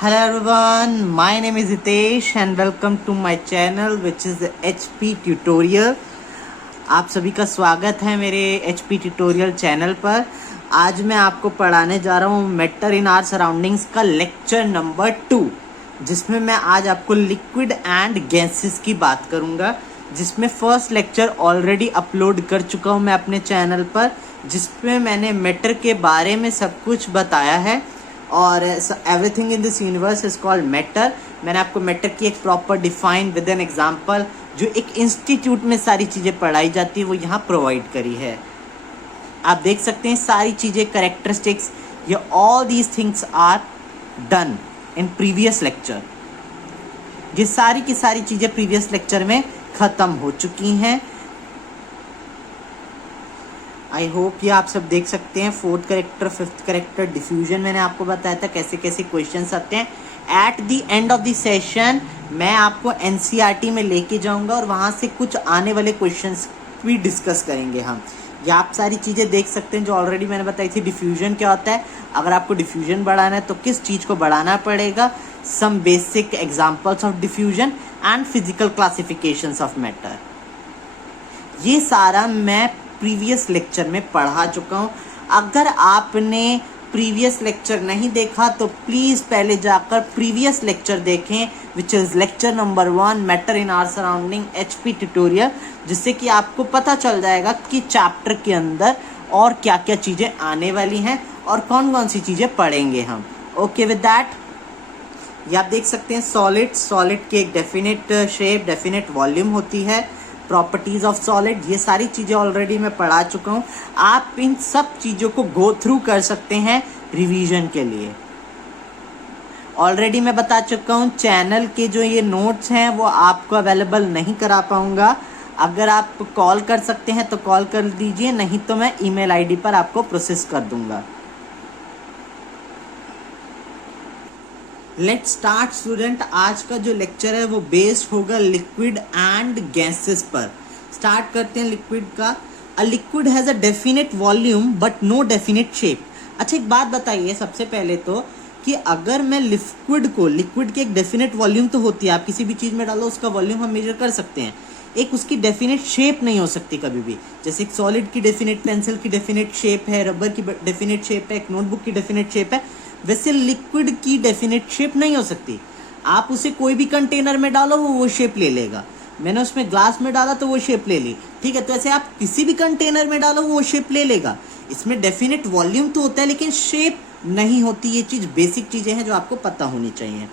Hello everyone, my name is Hitesh and welcome to my channel which is the HP Tutorial। आप सभी का स्वागत है मेरे HP Tutorial चैनल पर। आज मैं आपको पढ़ाने जा रहा हूँ मैटर इन आवर सराउंडिंग्स का लेक्चर नंबर 2, जिसमें मैं आज आपको लिक्विड एंड गैसेस की बात करूँगा, जिसमें फर्स्ट लेक्चर ऑलरेडी अपलोड कर चुका हूँ मैं अपने चैनल पर, जिसमें मैंने मैटर के बारे में सब कुछ बताया है और everything in this universe is called matter. मैंने आपको मैटर की एक proper define with an example, जो एक इंस्टीट्यूट में सारी चीज़ें पढ़ाई जाती है, वो यहाँ प्रोवाइड करी है। आप देख सकते हैं सारी चीज़ें, करेक्टरिस्टिक्स, ये all these things are done in previous lecture. ये सारी की सारी चीज़ें प्रीवियस लेक्चर में ख़त्म हो चुकी हैं। आई होप ये आप सब देख सकते हैं। Fourth character, fifth character, diffusion मैंने आपको बताया था कैसे कैसे क्वेश्चंस आते हैं। At the end of the session मैं आपको एनसीईआरटी में लेके जाऊंगा और वहाँ से कुछ आने वाले क्वेश्चंस भी डिस्कस करेंगे हम। ये आप सारी चीज़ें देख सकते हैं जो ऑलरेडी मैंने बताई थी। डिफ्यूजन क्या होता है, अगर आपको डिफ्यूजन बढ़ाना है तो किस चीज़ को बढ़ाना पड़ेगा, some basic examples of diffusion and physical classifications of matter. ये सारा मैं प्रीवियस लेक्चर में पढ़ा चुका हूँ। अगर आपने प्रीवियस लेक्चर नहीं देखा तो प्लीज़ पहले जाकर प्रीवियस लेक्चर देखें, which is lecture number 1 matter in our surrounding HP tutorial, जिससे कि आपको पता चल जाएगा कि चैप्टर के अंदर और क्या क्या चीज़ें आने वाली हैं और कौन कौन सी चीज़ें पढ़ेंगे हम। ओके विद दैट, ये आप देख सकते हैं सॉलिड की एक डेफिनेट शेप, डेफिनेट वॉल्यूम होती है, प्रॉपर्टीज ऑफ सॉलिड, ये सारी चीज़ें ऑलरेडी मैं पढ़ा चुका हूँ। आप इन सब चीज़ों को गो थ्रू कर सकते हैं रिवीजन के लिए। ऑलरेडी मैं बता चुका हूँ चैनल के जो ये नोट्स हैं वो आपको अवेलेबल नहीं करा पाऊँगा। अगर आप कॉल कर सकते हैं तो कॉल कर दीजिए, नहीं तो मैं ईमेल आईडी पर आपको प्रोसेस कर दूँगा। Let's start student. आज का जो लेक्चर है वो बेस्ड होगा लिक्विड एंड गैसेस पर। स्टार्ट करते हैं लिक्विड का। A liquid has a definite volume but no definite shape. अच्छा एक बात बताइए सबसे पहले तो, कि अगर मैं लिक्विड की एक डेफिनेट वॉल्यूम तो होती है, आप किसी भी चीज़ में डालो उसका वॉल्यूम हम मेजर कर सकते हैं, एक उसकी डेफिनेट शेप नहीं हो सकती कभी भी। जैसे एक सॉलिड की डेफिनेट, पेंसिल की डेफिनेट शेप है, रबर की डेफिनेट शेप है, एक नोटबुक की डेफिनेट शेप है, वैसे लिक्विड की डेफिनेट शेप नहीं हो सकती। आप उसे कोई भी कंटेनर में डालो वो शेप ले लेगा। मैंने उसमें ग्लास में डाला तो वो शेप ले ली, ठीक है। तो ऐसे आप किसी भी कंटेनर में डालो वो शेप ले लेगा। इसमें डेफिनेट वॉल्यूम तो होता है लेकिन शेप नहीं होती। ये चीज़ बेसिक चीज़ें हैं जो आपको पता होनी चाहिए।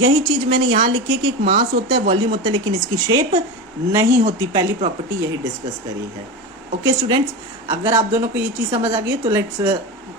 यही चीज़ मैंने यहाँ लिखी है कि एक मास होता है, वॉल्यूम होता है, लेकिन इसकी शेप नहीं होती। पहली प्रॉपर्टी यही डिस्कस करी है। ओके स्टूडेंट्स, अगर आप दोनों को ये चीज़ समझ आ गई तो let's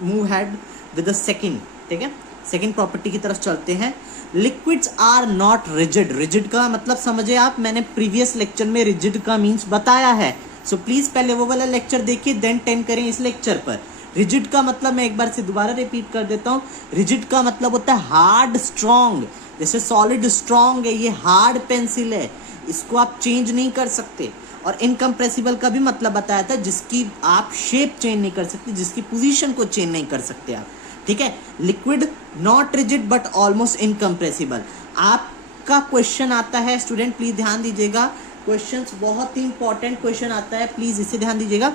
move head with the second, ठीक है। सेकेंड प्रॉपर्टी की तरफ चलते हैं। Liquids are not rigid. Rigid का मतलब समझे आप, मैंने प्रीवियस लेक्चर में रिजिड का मीन्स बताया है। सो प्लीज पहले वो वाला लेक्चर देखिए, देन 10 करें इस लेक्चर पर। रिजिड का मतलब मैं एक बार से दोबारा रिपीट कर देता हूँ। रिजिड का मतलब होता है हार्ड स्ट्रॉन्ग। जैसे सॉलिड स्ट्रॉन्ग है, ये हार्ड पेंसिल है, इसको आप चेंज नहीं कर सकते। और इनकम्प्रेसिबल का भी मतलब बताया था, जिसकी आप शेप चेंज नहीं कर सकते, जिसकी पोजीशन को चेंज नहीं कर सकते आप, ठीक है। Liquid not rigid but almost incompressible. आपका क्वेश्चन आता है स्टूडेंट, प्लीज ध्यान दीजिएगा, क्वेश्चंस बहुत ही इंपॉर्टेंट क्वेश्चन आता है, प्लीज इसे ध्यान दीजिएगा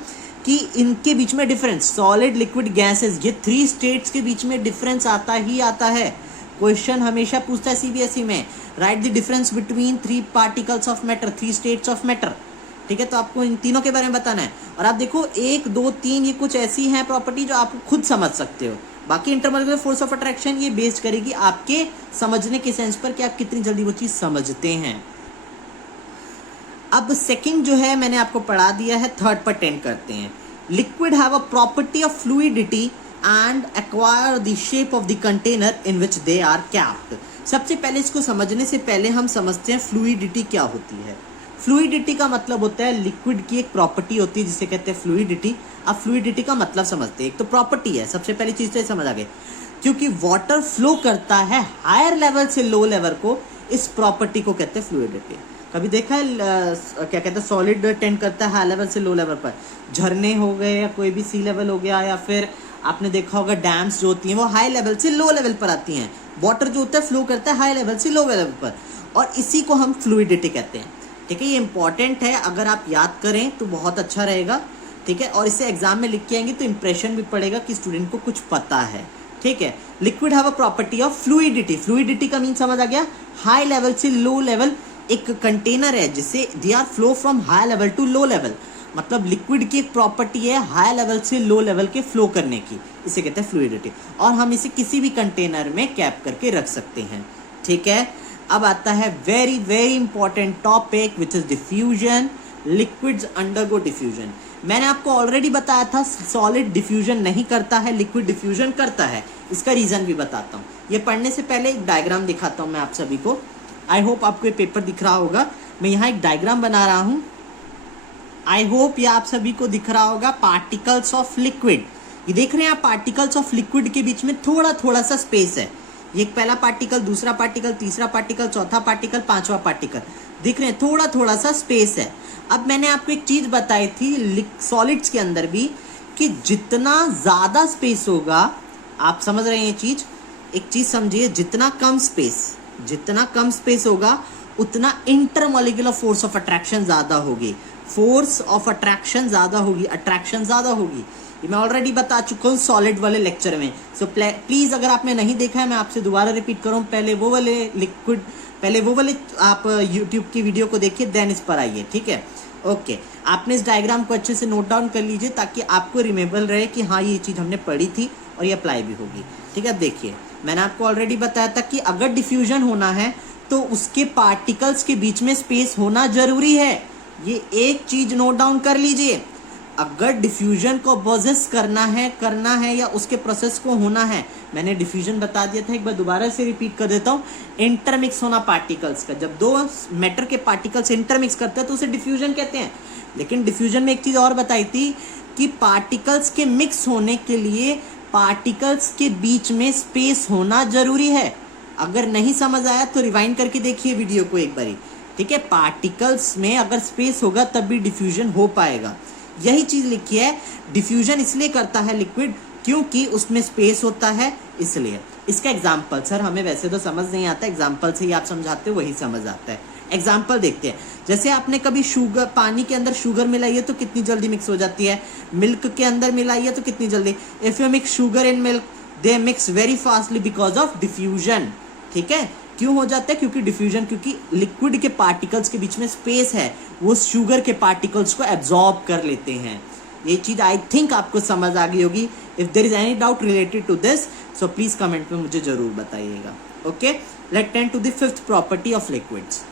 कि इनके बीच में डिफरेंस, सॉलिड लिक्विड गैसेस, ये 3 स्टेट्स के बीच में डिफरेंस आता ही आता है। क्वेश्चन हमेशा पूछता है सीबीएसई में, right the difference between 3 particles of matter, 3 states of matter, ठीक है। तो आपको इन तीनों के बारे में बताना है। और आप देखो 1, 2, 3 ये कुछ ऐसी हैं प्रॉपर्टी जो आप खुद समझ सकते हो। बाकी इंटरमोलिकुलर फोर्स ऑफ अट्रैक्शन ये बेस्ड करेगी आपके समझने के सेंस पर कि आप कितनी जल्दी वो चीज समझते हैं। अब सेकंड जो है मैंने आपको पढ़ा दिया है, थर्ड पर टेंड करते हैं। Liquid have a property of fluidity and acquire the shape of the container in which they are capped. सबसे पहले इसको समझने से पहले हम समझते हैं फ्लूइडिटी क्या होती है। फ्लूइडिटी का मतलब होता है लिक्विड की एक प्रॉपर्टी होती है जिसे कहते हैं फ्लूइडिटी। अब फ्लूइडिटी का मतलब समझते हैं। एक तो प्रॉपर्टी है, सबसे पहली चीज तो समझ आ गई, क्योंकि वाटर फ्लो करता है हायर लेवल से लो लेवल को, इस प्रॉपर्टी को कहते हैं फ्लूइडिटी। कभी देखा है क्या कहते हैं, सॉलिड टेंड करता है हाई लेवल से लो लेवल पर, झरने हो गए या कोई भी सी लेवल हो गया, या फिर आपने देखा होगा डैम्स जो होती हैं वो हाई लेवल से लो लेवल पर आती हैं, वाटर जो होता है फ्लो करता है हाई लेवल से लो लेवल पर, और इसी को हम फ्लूइडिटी कहते हैं। ठीक है, ये इंपॉर्टेंट है, अगर आप याद करें तो बहुत अच्छा रहेगा। ठीक है, और इसे एग्जाम में लिख के आएंगे तो इंप्रेशन भी पड़ेगा कि स्टूडेंट को कुछ पता है। ठीक है, liquid have a property of fluidity. Fluidity का मीन समझ आ गया, हाई लेवल से लो लेवल। एक कंटेनर है जिसे they are flow from high level to low level, मतलब लिक्विड की एक प्रॉपर्टी है हाई लेवल से लो लेवल के फ्लो करने की, इसे कहते हैं फ्लूइडिटी। और हम इसे किसी भी कंटेनर में कैप करके रख सकते हैं। ठीक है, अब आता है very very important topic which is diffusion. Liquids undergo diffusion. मैंने आपको ऑलरेडी बताया था सॉलिड डिफ्यूजन नहीं करता है, लिक्विड डिफ्यूजन करता है। इसका रीजन भी बताता हूँ। ये पढ़ने से पहले एक डायग्राम दिखाता हूँ मैं आप सभी को। आई होप आपको ये पेपर दिख रहा होगा। मैं यहाँ एक डायग्राम बना रहा हूँ, आई होप ये आप सभी को दिख रहा होगा। पार्टिकल्स ऑफ लिक्विड, ये देख रहे हैं आप, पार्टिकल्स ऑफ लिक्विड के बीच में थोड़ा थोड़ा सा स्पेस है। ये एक पहला पार्टिकल, दूसरा पार्टिकल, तीसरा पार्टिकल, चौथा पार्टिकल, पांचवा पार्टिकल, दिख रहे हैं, थोड़ा थोड़ा सा स्पेस है। अब मैंने आपको एक चीज बताई थी सॉलिड्स के अंदर भी, कि जितना ज्यादा स्पेस होगा, आप समझ रहे हैं ये चीज, एक चीज समझिए, जितना कम स्पेस होगा उतना इंटरमॉलिक्यूलर फोर्स ऑफ अट्रैक्शन ज्यादा होगी, फोर्स ऑफ अट्रैक्शन ज्यादा होगी, अट्रैक्शन ज्यादा होगी। ये मैं ऑलरेडी बता चुका हूँ सॉलिड वाले लेक्चर में। सो प्लीज अगर आपने नहीं देखा है, मैं आपसे दोबारा रिपीट करूँ, पहले वो वाले आप यूट्यूब की वीडियो को देखिए, देन इस पर आइए। ठीक है, ओके। आपने इस डायग्राम को अच्छे से नोट डाउन कर लीजिए ताकि आपको रिमेम्बर रहे कि हाँ ये चीज हमने पढ़ी थी और ये अप्लाई भी होगी। ठीक है, देखिए मैंने आपको ऑलरेडी बताया था कि अगर डिफ्यूजन होना है तो उसके पार्टिकल्स के बीच में स्पेस होना जरूरी है। ये एक चीज नोट डाउन कर लीजिए, अगर डिफ्यूजन को पोजेस करना है या उसके प्रोसेस को होना है, मैंने डिफ्यूजन बता दिया था, एक बार दोबारा से रिपीट कर देता हूँ, इंटरमिक्स होना पार्टिकल्स का। जब दो मैटर के पार्टिकल्स इंटरमिक्स करते हैं तो उसे डिफ्यूजन कहते हैं। लेकिन डिफ्यूजन में एक चीज और बताई थी कि पार्टिकल्स के मिक्स होने के लिए पार्टिकल्स के बीच में स्पेस होना जरूरी है। अगर नहीं समझ आया तो रिवाइंड करके देखिए वीडियो को एक बारी। ठीक है, पार्टिकल्स में अगर स्पेस होगा तब भी डिफ्यूजन हो पाएगा। यही चीज लिखी है, डिफ्यूजन इसलिए करता है लिक्विड क्योंकि उसमें स्पेस होता है, इसलिए। इसका एग्जाम्पल, सर हमें वैसे तो समझ नहीं आता, एग्जाम्पल से ही आप समझाते हो वही समझ आता है। एग्जाम्पल देखते हैं, जैसे आपने कभी शुगर, पानी के अंदर शुगर मिलाई है तो कितनी जल्दी मिक्स हो जाती है, मिल्क के अंदर मिलाई है तो कितनी जल्दी। If you mix sugar in milk they mix very fastly because of diffusion. ठीक है, क्यों हो जाता है? क्योंकि डिफ्यूजन, क्योंकि लिक्विड के पार्टिकल्स के बीच में स्पेस है, वो शुगर के पार्टिकल्स को एब्जॉर्ब कर लेते हैं। ये चीज आई थिंक आपको समझ आ गई होगी। If there is any doubt related to this so please comment में मुझे जरूर बताइएगा। Okay, let's turn to the fifth property of liquids.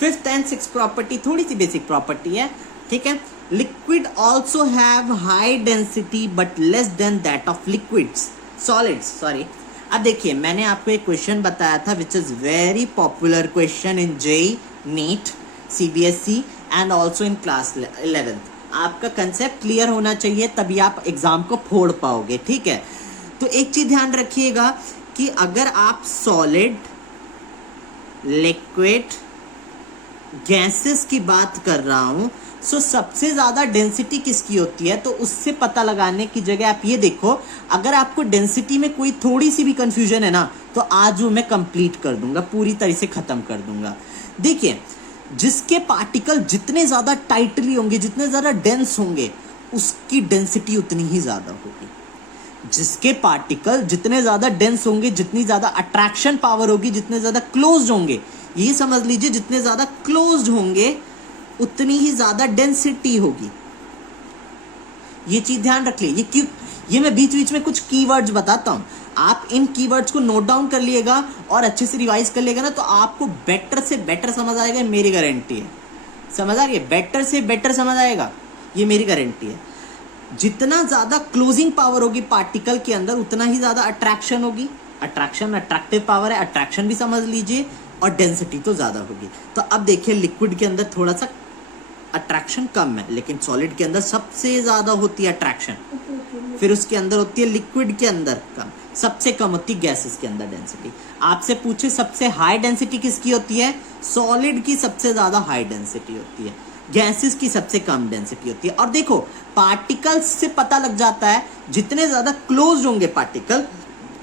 Fifth and sixth property थोड़ी सी बेसिक प्रॉपर्टी है। ठीक है, liquid also have high density but less than that of liquids solids. Sorry, अब देखिए मैंने आपको एक क्वेश्चन बताया था which is very popular question in JEE, NEET, CBSE and also in class 11th। आपका कंसेप्ट क्लियर होना चाहिए तभी आप एग्जाम को फोड़ पाओगे। ठीक है, तो एक चीज ध्यान रखिएगा कि अगर आप सॉलिड, लिक्विड, गैसेस की बात कर रहा हूं, सो सबसे ज्यादा डेंसिटी किसकी होती है, तो उससे पता लगाने की जगह आप ये देखो, अगर आपको डेंसिटी में कोई थोड़ी सी भी कंफ्यूजन है ना, तो आज वो मैं कंप्लीट कर दूंगा, पूरी तरह से खत्म कर दूंगा। देखिए, जिसके पार्टिकल जितने ज्यादा टाइटली होंगे, जितने ज्यादा डेंस होंगे, उसकी डेंसिटी उतनी ही ज्यादा होगी। जिसके पार्टिकल जितने ज्यादा डेंस होंगे, जितनी ज्यादा अट्रैक्शन पावर होगी, जितने ज्यादा क्लोज्ड होंगे, ये समझ लीजिए जितने ज्यादा क्लोज्ड होंगे उतनी ही ज्यादा डेंसिटी होगी। ये चीज ध्यान रख लिए। ये क्यों, ये मैं बीच बीच में कुछ कीवर्ड्स बताता हूं, आप इन कीवर्ड्स को नोट डाउन कर लिएगा और अच्छे से रिवाइज कर लिएगा ना, तो आपको बेटर से बेटर समझ आएगा, मेरी गारंटी है। समझ आ रही है? बेटर से बेटर समझ आएगा, ये मेरी गारंटी है। जितना ज्यादा क्लोजिंग पावर होगी पार्टिकल के अंदर, उतना ही ज्यादा अट्रैक्शन होगी। अट्रैक्शन अट्रैक्टिव पावर है, अट्रैक्शन भी समझ लीजिए, और डेंसिटी तो ज्यादा होगी। तो अब देखिए, लिक्विड के अंदर थोड़ा सा अट्रैक्शन कम है, लेकिन सॉलिड के अंदर सबसे ज्यादा होती है अट्रैक्शन। फिर उसके अंदर होती है लिक्विड के अंदर कम, सबसे कम होती है गैसेस के अंदर डेंसिटी। आपसे पूछे सबसे हाई डेंसिटी किसकी होती है, सॉलिड की सबसे ज्यादा हाई डेंसिटी होती है, गैसेस की सबसे कम डेंसिटी होती है। और देखो, पार्टिकल्स से पता लग जाता है, जितने ज्यादा क्लोज होंगे पार्टिकल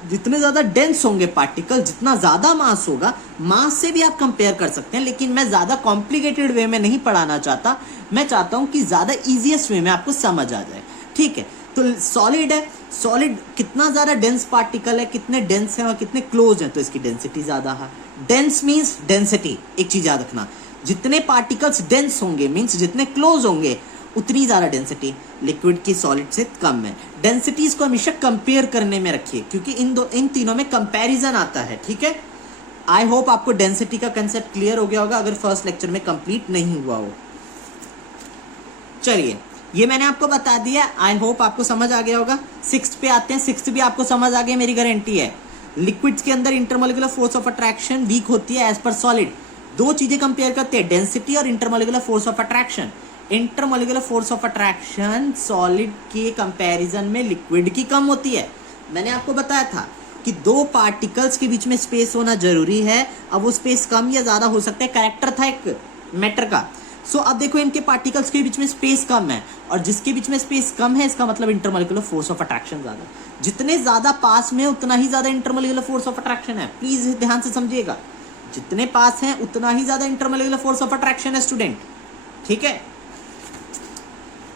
जितने ज्यादा डेंस होंगे पार्टिकल, जितना ज्यादा मास होगा, मास से भी आप कंपेयर कर सकते हैं, लेकिन मैं ज्यादा कॉम्प्लिकेटेड वे में नहीं पढ़ाना चाहता, मैं चाहता हूं कि ज्यादा इजीएस्ट वे में आपको समझ आ जाए, ठीक है। तो सॉलिड है, सॉलिड कितना ज्यादा डेंस पार्टिकल है, कितने डेंस हैं और कितने क्लोज हैं, तो इसकी डेंसिटी ज्यादा है। डेंस मीन्स डेंसिटी, एक चीज याद रखना, जितने पार्टिकल्स डेंस होंगे मीन्स जितने क्लोज होंगे उतनी ज्यादा डेंसिटी लिक्विड की सॉलिड से कम है। डेंसिटीज को हमेशा कंपेयर करने में रखिए, क्योंकि इन तीनों में कंपैरिजन आता है, ठीक है। आई होप आपको डेंसिटी का कंसेप्ट क्लियर हो गया होगा, अगर फर्स्ट लेक्चर में कंप्लीट नहीं हुआ हो। चलिए, ये मैंने आपको बता दिया, आई होप आपको समझ आ गया होगा। सिक्स्थ पे आते हैं, सिक्स्थ भी आपको समझ आ गया, मेरी गारंटी है। लिक्विड्स के अंदर intermolecular force of attraction weak होती है एज पर सॉलिड। दो चीजें कंपेयर करते हैं, डेंसिटी और intermolecular force of attraction. Intermolecular force of attraction solid के कंपैरिजन में लिक्विड की कम होती है। मैंने आपको बताया था कि दो पार्टिकल्स के बीच में स्पेस होना जरूरी है। अब वो स्पेस कम या ज्यादा हो सकता है, कैरेक्टर था एक मैटर का। सो अब देखो, इनके पार्टिकल्स के बीच में स्पेस कम है, और जिसके बीच में स्पेस कम है इसका मतलब इंटरमोलिकुलर फोर्स ऑफ अट्रैक्शन ज्यादा। जितने ज्यादा पास में उतना ही ज्यादा इंटरमोलिकुलर फोर्स ऑफ अट्रैक्शन है, प्लीज ध्यान से समझिएगा। जितने पास हैं उतना ही ज्यादा इंटरमोलिकुलर फोर्स ऑफ अट्रैक्शन है स्टूडेंट, ठीक है।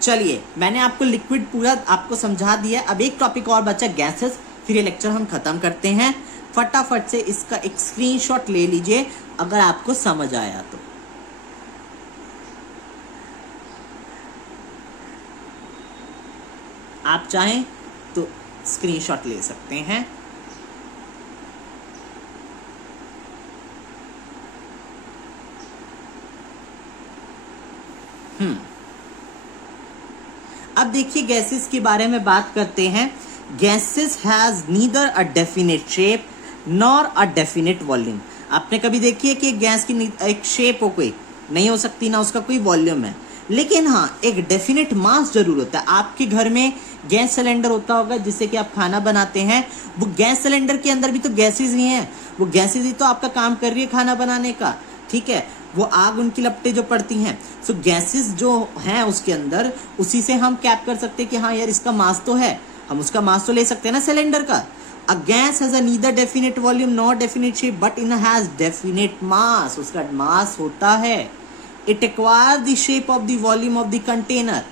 चलिए, मैंने आपको लिक्विड पूरा आपको समझा दिया। अब एक टॉपिक और बचा, गैसेस, फिर ये लेक्चर हम खत्म करते हैं। फटाफट से इसका एक स्क्रीनशॉट ले लीजिए अगर आपको समझ आया तो। आप चाहें तो स्क्रीनशॉट ले सकते हैं। अब देखिए, गैसेस के बारे में बात करते हैं। Gases has neither a definite shape nor a definite volume. आपने कभी देखी है कि एक गैस की एक शेप हो, कोई नहीं हो सकती, ना उसका कोई वॉल्यूम है, लेकिन हाँ एक डेफिनेट मास जरूर होता है। आपके घर में गैस सिलेंडर होता होगा जिससे कि आप खाना बनाते हैं, वो गैस सिलेंडर के अंदर भी तो गैसेस ही हैं, वो गैसेस ही तो आपका काम कर रही है खाना बनाने का, ठीक है। वो आग उनकी लपटें जो पड़ती हैं, सो गैसेस जो हैं उसके अंदर, उसी से हम कैप कर सकते हैं कि हाँ यार इसका मास तो है, हम उसका मास तो ले सकते हैं ना सिलेंडर का। A gas has a neither definite volume not definite shape but in has definite मास, उसका मास होता है। It acquire the shape of the volume of the container,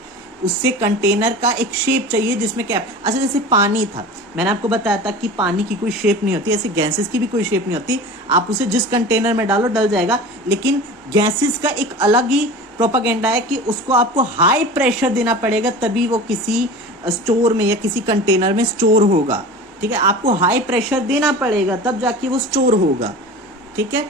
उससे कंटेनर का एक शेप चाहिए जिसमें कैप। अच्छा, जैसे पानी था, मैंने आपको बताया था कि पानी की कोई शेप नहीं होती, ऐसे गैसेस की भी कोई शेप नहीं होती। आप उसे जिस कंटेनर में डालो डल जाएगा, लेकिन गैसेस का एक अलग ही प्रोपागेंडा है कि उसको आपको हाई प्रेशर देना पड़ेगा तभी वो किसी स्टोर में या किसी कंटेनर में स्टोर होगा, ठीक है। आपको हाई प्रेशर देना पड़ेगा तब जाके वो स्टोर होगा, ठीक है।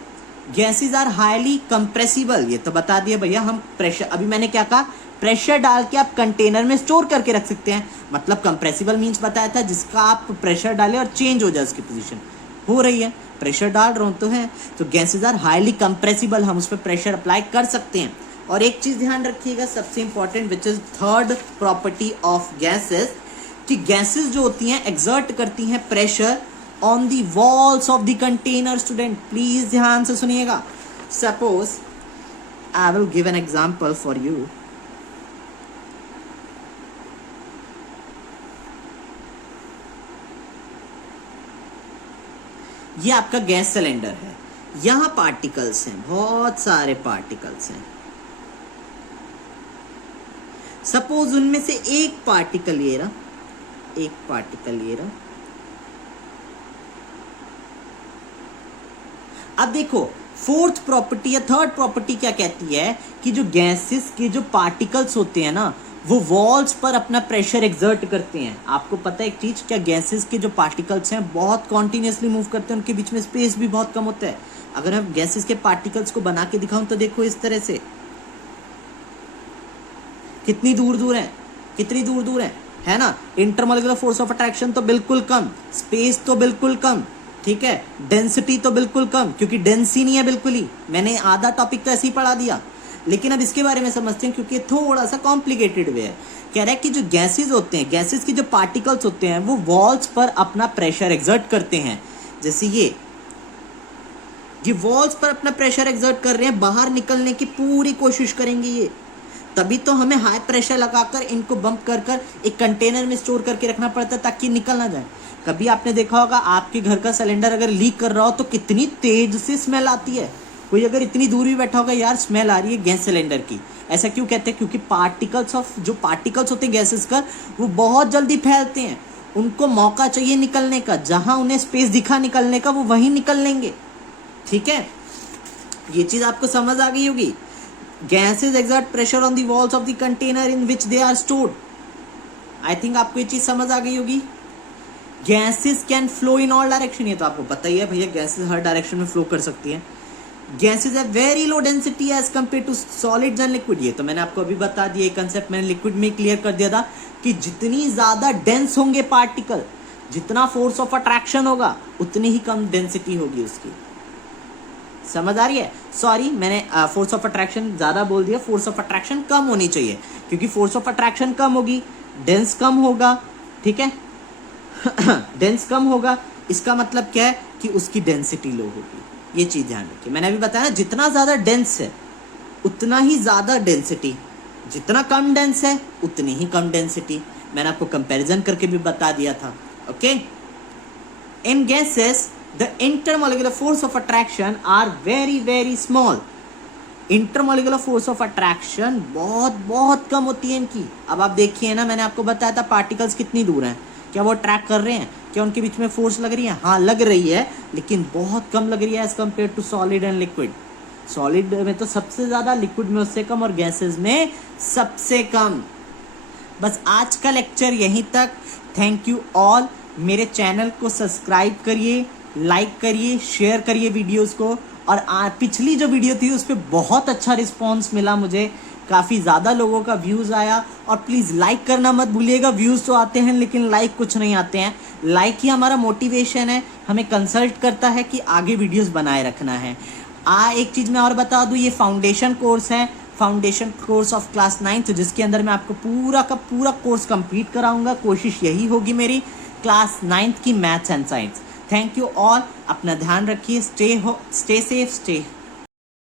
गैसेस आर हाईली कंप्रेसिबल, ये तो बता दिया भैया हम। प्रेशर, अभी मैंने क्या कहा, प्रेशर डाल के आप कंटेनर में स्टोर करके रख सकते हैं, मतलब कंप्रेसिबल मींस बताया था जिसका आप प्रेशर डालें और चेंज हो जाए उसकी पोजीशन। हो रही है, प्रेशर डाल रहा हूं तो है, तो गैसेस आर हाईली कंप्रेसिबल, हम उस पर प्रेशर अप्लाई कर सकते हैं। और एक चीज ध्यान रखिएगा सबसे important, which is third property of gases, कि गैसेस जो होती हैं एक्सर्ट करती हैं pressure on the walls of the container. Student please ध्यान से सुनिएगा। Suppose I will give an example for you. ये आपका गैस सिलेंडर है, यहां पार्टिकल्स हैं, बहुत सारे पार्टिकल्स हैं। सपोज उनमें से एक पार्टिकल ये रहा, एक पार्टिकल ये रहा। अब देखो, फोर्थ प्रॉपर्टी या थर्ड प्रॉपर्टी क्या कहती है कि जो गैसेस के जो पार्टिकल्स होते हैं ना, वो वॉल्स पर अपना प्रेशर एक्सर्ट करते हैं। आपको पता है एक चीज, क्या गैसेस के जो पार्टिकल्स हैं बहुत कॉन्टिन्यूसली मूव करते हैं, उनके बीच में स्पेस भी बहुत कम होता है। अगर हम गैसेस के पार्टिकल्स को बना के दिखाऊं तो देखो इस तरह से, कितनी दूर दूर है, कितनी दूर दूर है ना। इंटरमोलिकुलर फोर्स ऑफ अट्रैक्शन तो बिल्कुल कम, स्पेस तो बिल्कुल कम, ठीक है, डेंसिटी तो बिल्कुल कम, क्योंकि डेंस ही नहीं है बिल्कुल ही। मैंने आधा टॉपिक तो ऐसे ही पढ़ा दिया, लेकिन अब इसके बारे में समझते हैं क्योंकि थोड़ा सा कॉम्प्लिकेटेड वे है। कह रहा है कि जो गैसेस होते हैं, गैसेस की जो पार्टिकल्स होते हैं, वो वॉल्स पर अपना प्रेशर एक्सर्ट करते हैं। जैसे ये वॉल्स पर अपना प्रेशर एक्सर्ट कर रहे हैं, बाहर निकलने की पूरी कोशिश करेंगे ये, तभी तो हमें हाई प्रेशर लगाकर इनको बंप कर कर एक कंटेनर में स्टोर करके रखना पड़ता है ताकि निकल ना जाए। कभी आपने देखा होगा आपके घर का सिलेंडर अगर लीक कर रहा हो तो कितनी तेज से स्मेल आती है। कोई अगर इतनी दूर भी बैठा होगा, यार स्मेल आ रही है गैस सिलेंडर की। ऐसा क्यों कहते हैं? क्योंकि पार्टिकल्स होते हैं गैसेस का, वो बहुत जल्दी फैलते हैं। उनको मौका चाहिए निकलने का, जहां उन्हें स्पेस दिखा निकलने का वो वहीं निकल लेंगे। ठीक है, ये चीज आपको समझ आ गई होगी। Gases exert pressure on the walls of the container in which they are stored. I think आपको ये चीज समझ आ गई होगी। Gases can flow in all direction, ये तो आपको पता ही है भैया, गैसेस हर डायरेक्शन में फ्लो कर सकती है। गैसेस है very low density as compare to solids and liquid. ये तो मैंने आपको अभी बता दिया, ये कंसेप्ट मैंने लिक्विड में क्लियर कर दिया था कि जितनी ज्यादा डेंस होंगे पार्टिकल, जितना फोर्स ऑफ अट्रैक्शन होगा, उतनी ही कम डेंसिटी होगी उसकी। समझ आ रही है? सॉरी, मैंने फोर्स ऑफ अट्रैक्शन ज्यादा बोल दिया, फोर्स ऑफ अट्रैक्शन कम होनी चाहिए, क्योंकि फोर्स ऑफ अट्रैक्शन कम होगी, डेंस कम होगा। ठीक है डेंस कम होगा, इसका मतलब क्या है कि उसकी डेंसिटी लो होगी। ये चीज ध्यान रखिए, मैंने अभी बताया ना, जितना ज्यादा डेंस है उतना ही ज्यादा डेंसिटी, जितना कम डेंस है उतनी ही कम डेंसिटी। मैंने आपको कंपैरिजन करके भी बता दिया था। Okay, in gases the intermolecular force of attraction are very very small. Intermolecular force of attraction बहुत बहुत कम होती है इनकी। अब आप देखिए ना, मैंने आपको बताया था पार्टिकल्स कितनी दूर हैं, क्या वो अट्रैक्ट कर रहे हैं, क्या उनके बीच में फोर्स लग रही है? हाँ लग रही है, लेकिन बहुत कम लग रही है as compare to solid and liquid. Solid में तो सबसे ज्यादा, लिक्विड में उससे कम, और गैसेस में सबसे कम। बस आज का लेक्चर यहीं तक। Thank you all. मेरे चैनल को सब्सक्राइब करिए, लाइक करिए, शेयर करिए वीडियोस को। और पिछली जो वीडियो थी उस पर बहुत अच्छा रिस्पॉन्स मिला मुझे, काफ़ी ज़्यादा लोगों का व्यूज़ आया। और प्लीज़ लाइक करना मत भूलिएगा। व्यूज़ तो आते हैं लेकिन लाइक कुछ नहीं आते हैं। लाइक ही हमारा मोटिवेशन है, हमें कंसल्ट करता है कि आगे वीडियोस बनाए रखना है। एक चीज़ मैं और बता दूँ, ये फाउंडेशन कोर्स है, फाउंडेशन कोर्स ऑफ क्लास 9, जिसके अंदर मैं आपको पूरा का पूरा कोर्स कंप्लीट कराऊंगा। कोशिश यही होगी मेरी, क्लास 9 की maths and science. Thank you all. अपना ध्यान रखिए। Stay safe, stay